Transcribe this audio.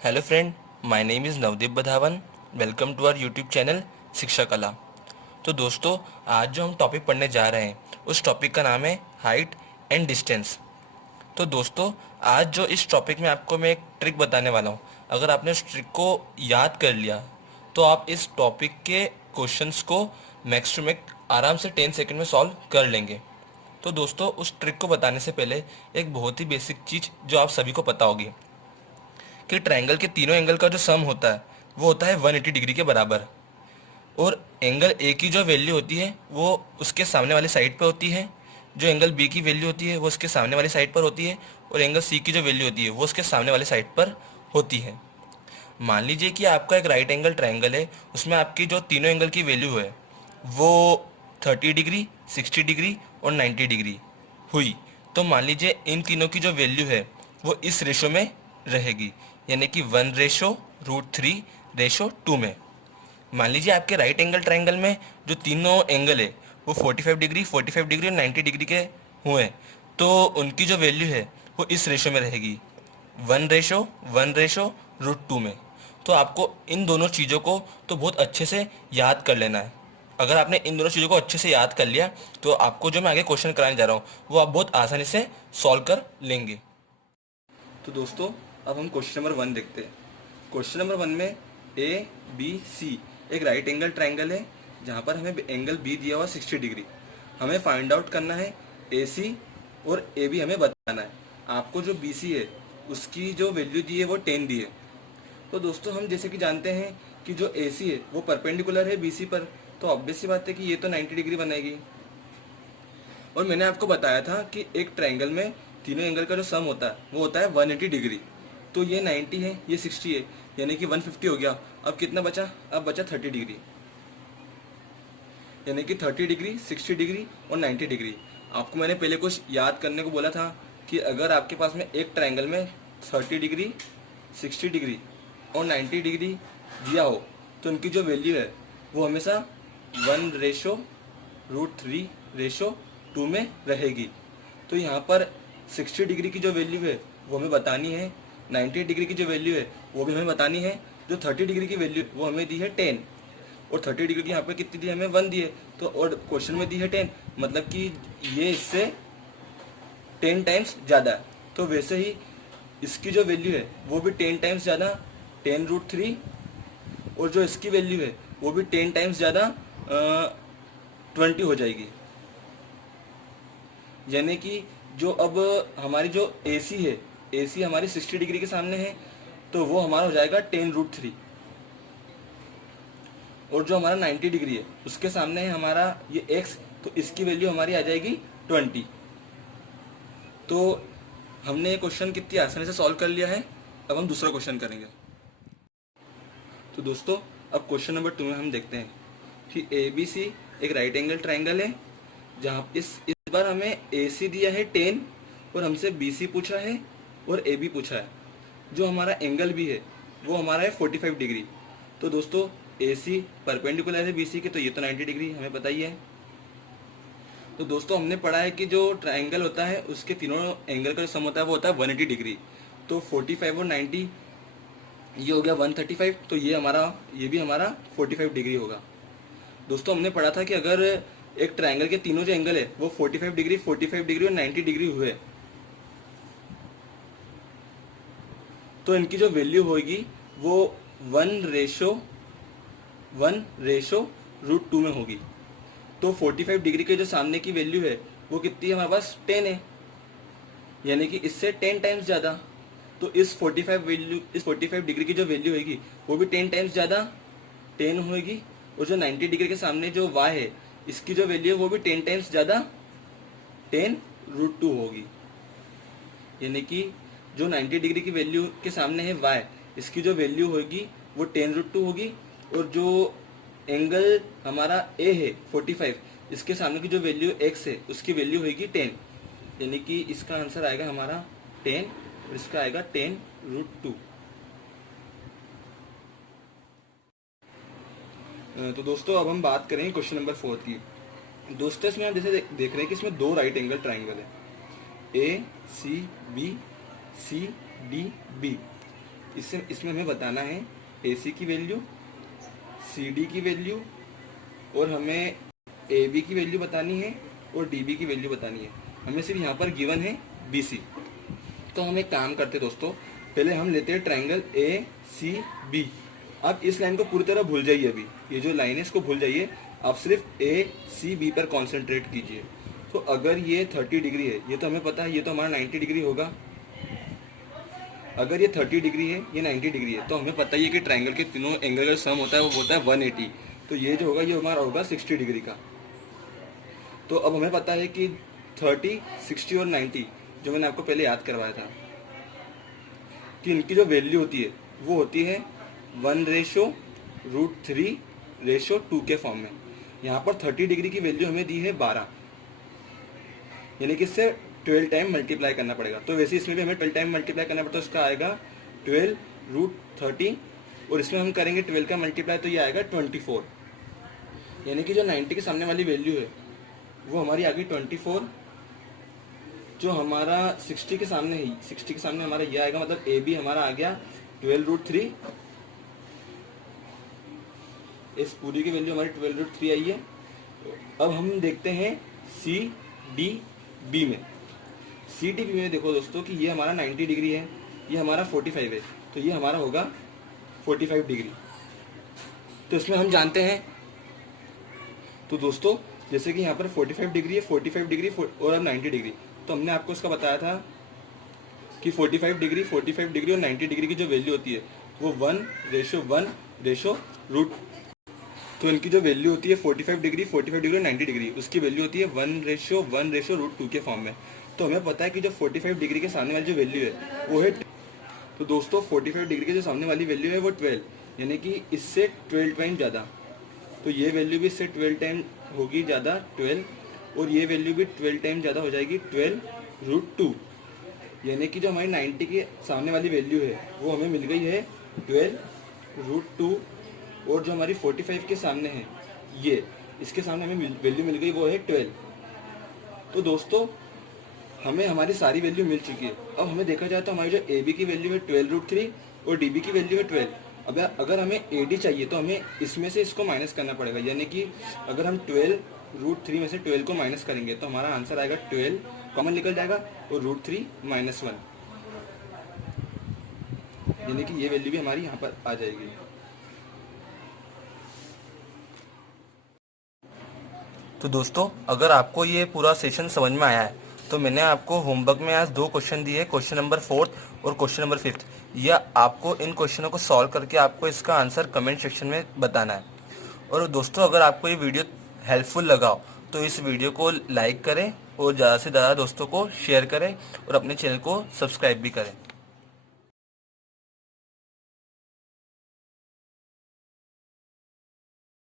Hello friend, my name is Navdeep Badhawan. Welcome to our YouTube channel Shiksha Kala. तो दोस्तों, आज जो हम टॉपिक पढ़ने जा रहे हैं उस टॉपिक का नाम है हाइट एंड डिस्टेंस। तो दोस्तों, आज जो इस टॉपिक में आपको मैं एक ट्रिक बताने वाला हूँ। अगर आपने उस ट्रिक को याद कर लिया तो आप इस टॉपिक के क्वेश्चंस को मैक्स टू मैक्स आराम से 10 सेकंड में सॉल्व कर लेंगे। तो दोस्तों, उस ट्रिक को बताने से पहले एक बहुत ही बेसिक चीज़ जो आप सभी को पता होगी कि ट्रायंगल के तीनों एंगल का जो सम होता है वो होता है 180 डिग्री के बराबर। और एंगल ए की जो वैल्यू होती है वो उसके सामने वाली साइड पर होती है, जो एंगल बी की वैल्यू होती है वो उसके सामने वाली साइड पर होती है, और एंगल सी की जो वैल्यू होती है वो उसके सामने वाली साइड पर होती है। मान लीजिए कि आपका एक राइट एंगल ट्रायंगल है, उसमें आपकी जो तीनों एंगल की वैल्यू है वो 30 डिग्री, 60 डिग्री और 90 डिग्री हुई। तो मान लीजिए इन तीनों की जो वैल्यू है वो इस रेशो में रहेगी, यानी कि 1:√3:2 में। मान लीजिए आपके राइट एंगल ट्रायंगल में जो तीनों एंगल है वो 45 डिग्री, 45 डिग्री और 90 डिग्री के हुए हैं, तो उनकी जो वैल्यू है वो इस रेशो में रहेगी, 1:1:√2 में। तो आपको इन दोनों चीज़ों को तो बहुत अच्छे से याद कर लेना है। अगर आपने इन दोनों चीज़ों को अच्छे से याद कर लिया तो आपको जो मैं आगे क्वेश्चन कराने जा रहा हूँ वो आप बहुत आसानी से सॉल्व कर लेंगे। तो दोस्तों, अब हम क्वेश्चन नंबर 1 देखते हैं। क्वेश्चन नंबर 1 में ए बी सी एक राइट एंगल ट्रायंगल है जहाँ पर हमें एंगल बी दिया हुआ 60 डिग्री। हमें फाइंड आउट करना है ए सी और ए बी हमें बताना है। आपको जो बी सी है उसकी जो वैल्यू दी है वो 10 दी है। तो दोस्तों, हम जैसे कि जानते हैं कि जो ए सी है वो परपेंडिकुलर है बी सी पर, तो ऑब्वियस सी बात है कि ये तो 90 डिग्री बनेगी। और मैंने आपको बताया था कि एक ट्रायंगल में तीनों एंगल का जो सम होता है वो होता है 180 डिग्री। तो ये 90 है, ये 60 है, यानी कि 150 हो गया। अब कितना बचा? अब बचा 30 डिग्री, यानी कि 30 डिग्री, 60 डिग्री और 90 डिग्री। आपको मैंने पहले कुछ याद करने को बोला था कि अगर आपके पास में एक ट्रायंगल में 30 डिग्री, 60 डिग्री और 90 डिग्री दिया हो तो उनकी जो वैल्यू है वो हमेशा 1:√3:2 में रहेगी। तो यहाँ पर 60 डिग्री की जो वैल्यू है वो हमें बतानी है, 90 डिग्री की जो वैल्यू है वो भी हमें बतानी है। जो 30 डिग्री की वैल्यू वो हमें दी है 10, और 30 डिग्री की यहाँ पे कितनी दी है? हमें 1 दी है। तो और क्वेश्चन में दी है 10, मतलब कि ये इससे 10 टाइम्स ज़्यादा है। तो वैसे ही इसकी जो वैल्यू है वो भी 10 टाइम्स ज़्यादा, 10√3, और जो इसकी वैल्यू है वो भी 10 टाइम्स ज़्यादा, 20 हो जाएगी। यानी कि जो अब हमारी जो ए सी है, ए सी हमारी 60 डिग्री के सामने है तो वो हमारा हो जाएगा 10√3, और जो हमारा 90 डिग्री है उसके सामने है हमारा ये x, तो इसकी वैल्यू हमारी आ जाएगी 20। तो हमने ये क्वेश्चन कितनी आसानी से सॉल्व कर लिया है। अब हम दूसरा क्वेश्चन करेंगे। तो दोस्तों, अब क्वेश्चन नंबर 2 में हम देखते हैं कि ए बी सी एक राइट एंगल ट्राइंगल है जहाँ इस बार हमें ए सी दिया है 10 और हमसे बी सी पूछा है और ए बी पूछा है। जो हमारा एंगल भी है वो हमारा है 45 डिग्री। तो दोस्तों, ए सी परपेंडिकुलर है बी सी के, तो ये तो 90 डिग्री हमें पता ही है। तो दोस्तों, हमने पढ़ा है कि जो ट्राइंगल होता है उसके तीनों एंगल का जो सम होता है वो होता है 180 डिग्री। तो 45 और 90 ये हो गया 135, तो ये भी हमारा 45 डिग्री होगा। दोस्तों, हमने पढ़ा था कि अगर एक ट्राइंगल के तीनों जो एंगल है वो 45 डिग्री, 45 डिग्री और 90 डिग्री हुए तो इनकी जो वैल्यू होगी वो 1:1:√2 में होगी। तो 45 डिग्री के जो सामने की वैल्यू है वो कितनी है? हमारे पास 10 है, यानी कि इससे 10 टाइम्स ज़्यादा। तो इस 45 डिग्री की जो वैल्यू होगी वो भी 10 टाइम्स ज़्यादा 10 होगी, और जो 90 डिग्री के सामने जो y है इसकी जो वैल्यू है वो भी 10 टाइम्स ज़्यादा 10√2 होगी। यानी कि जो 90 डिग्री की वैल्यू के सामने है y, इसकी जो वैल्यू होगी वो 10√2 होगी, और जो एंगल हमारा a है 45, इसके सामने की जो वैल्यू x है उसकी वैल्यू होगी 10, यानी कि इसका आंसर आएगा हमारा 10 और इसका आएगा 10√2। तो दोस्तों, अब हम बात करेंगे क्वेश्चन नंबर 4 की। दोस्तों, इसमें हम जैसे देख रहे हैं कि इसमें दो राइट एंगल ट्राइंगल है, A C B, C D B. इसमें हमें बताना है AC की वैल्यू, CD की वैल्यू, और हमें AB की वैल्यू बतानी है और DB की वैल्यू बतानी है। हमें सिर्फ यहाँ पर गिवन है BC। तो हम एक काम करते दोस्तों, पहले हम लेते हैं ट्रायंगल ACB। आप इस लाइन को पूरी तरह भूल जाइए, अभी ये जो लाइन है इसको भूल जाइए, आप सिर्फ ACB पर कॉन्सेंट्रेट कीजिए। तो अगर ये 30 डिग्री है, ये तो हमें पता है, ये तो हमारा 90 डिग्री होगा। अगर ये 30 डिग्री है, ये 90 डिग्री है, तो हमें पता ही है कि ट्रायंगल के तीनों एंगल का सम होता है वो होता है 180। तो ये जो होगा ये हमारा होगा 60 डिग्री का। तो अब हमें पता है कि 30, 60 और 90 जो मैंने आपको पहले याद करवाया था कि इनकी जो वैल्यू होती है वो होती है 1/√3/2 के फॉर्म में। यहाँ पर 30 डिग्री की वैल्यू हमें दी है 12, यानी कि इससे 12 टाइम मल्टीप्लाई करना पड़ेगा। तो वैसे इसमें भी हमें 12 टाइम मल्टीप्लाई करना पड़ता है, तो इसका आएगा 12√30, और इसमें हम करेंगे 12 का मल्टीप्लाई, तो ये आएगा 24। यानी कि जो 90 के सामने वाली वैल्यू है वो हमारी आ गई 24, जो हमारा 60 के सामने है, 60 के सामने हमारा ये आएगा, मतलब AB हमारा आ गया 12√3। इस पूरी की वैल्यू हमारी 12√3 आई है। अब हम देखते हैं CDB में। CDB में देखो दोस्तों कि ये हमारा 90 डिग्री है, ये हमारा 45 है, तो ये हमारा होगा 45 डिग्री। तो इसमें हम जानते हैं, तो दोस्तों जैसे कि यहाँ पर 45 डिग्री है, 45 डिग्री और अब 90 डिग्री, तो हमने आपको इसका बताया था कि 45 डिग्री और 90 डिग्री की जो वैल्यू होती है वो 1:1:√। तो इनकी जो वैल्यू होती है 45 डिग्री और 90 डिग्री, उसकी वैल्यू होती है 1:1:√2 के फॉर्म में। तो हमें पता है कि जो 45 डिग्री के सामने वाली जो वैल्यू है वो है, तो दोस्तों 45 डिग्री की जो सामने वाली वैल्यू है वो 12, यानी कि इससे 12 टाइम ज़्यादा। तो ये वैल्यू भी इससे 12 टाइम होगी ज़्यादा 12, और ये वैल्यू भी 12 टाइम ज़्यादा हो जाएगी 12√2। यानी कि जो हमारी 90 के सामने वाली वैल्यू है वो हमें मिल गई है 12√2, और जो हमारी 45 के सामने है ये, इसके सामने हमें वैल्यू मिल गई वो है 12। तो दोस्तों हमें हमारी सारी वैल्यू मिल चुकी है। अब हमें देखा जाए तो हमारी जो AB की वैल्यू है 12√3 और DB की वैल्यू है 12। अब अगर हमें AD चाहिए तो हमें इसमें से इसको माइनस करना पड़ेगा, यानी कि अगर हम 12√3 में से 12 को माइनस करेंगे तो हमारा आंसर आएगा 12 कॉमन निकल जाएगा और √3 -1, यानी कि ये वैल्यू भी हमारी यहाँ पर आ जाएगी। तो दोस्तों अगर आपको ये पूरा सेशन समझ में आया है तो मैंने आपको होमवर्क में आज 2 क्वेश्चन दिए, क्वेश्चन नंबर 4 और क्वेश्चन नंबर 5। या आपको इन क्वेश्चनों को सॉल्व करके आपको इसका आंसर कमेंट सेक्शन में बताना है। और दोस्तों अगर आपको ये वीडियो हेल्पफुल लगा हो तो इस वीडियो को लाइक करें और ज़्यादा से ज़्यादा दोस्तों को शेयर करें और अपने चैनल को सब्सक्राइब भी करें।